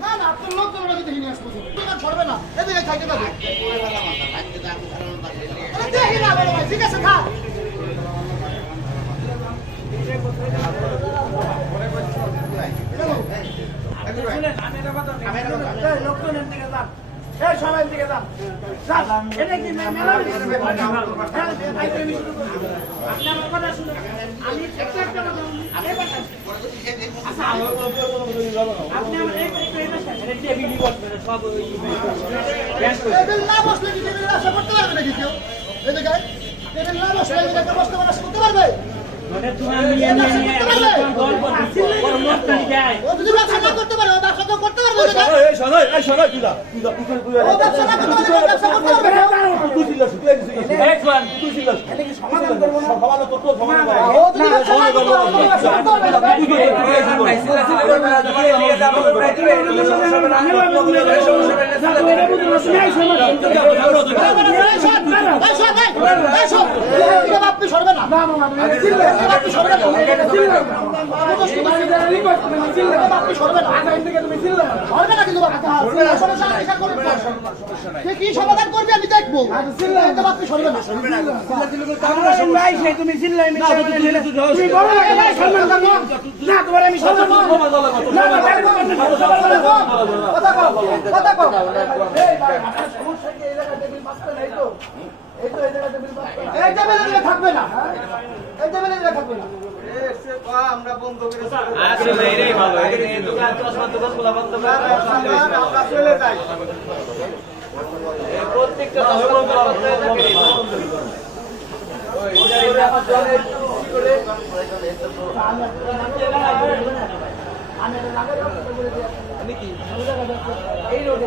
না না আপনার লোকজন দেখে নিয়ে আসবো ছড়বে না এদিকে খাইতে পারবে দেখি না বড় ভাই ঠিক আছে খা সবাই দিকে যান এটা কি মেলা আপনি আমার কথা শুনুন আমি একটা আপনি আমার এই টেবিল সব টেবিল না বসলে কি টেবিল ব্যবসা করতে পারবে নাকি কেউ এদিকে টেবিল না বসলে একটা বসতে করতে পারবে মানে তুমি নিয়ে গল্প ও যদি ব্যবসা না করতে পারো ব্যবসা তো করতে পারবে এই শোনাই তুই ব্যবসা না করতে পারবে ব্যবসা করতে পারবে তুই ছিলাস তুই ছিলাস এটা কি সমাধান করব না সমাধান তো সমাধান করব ও যদি ব্যবসা না করতে আপনি সরবে না না আপনি সরবে না আপনি সরবে না সরবে না কিন্তু কি সমাধান করবে আমি দেখবো আপনি সরবে না তুমি চিল্লাই না তোমার আমি থাকবে না আমরা বন্ধ করে চলে যাই এই রোডে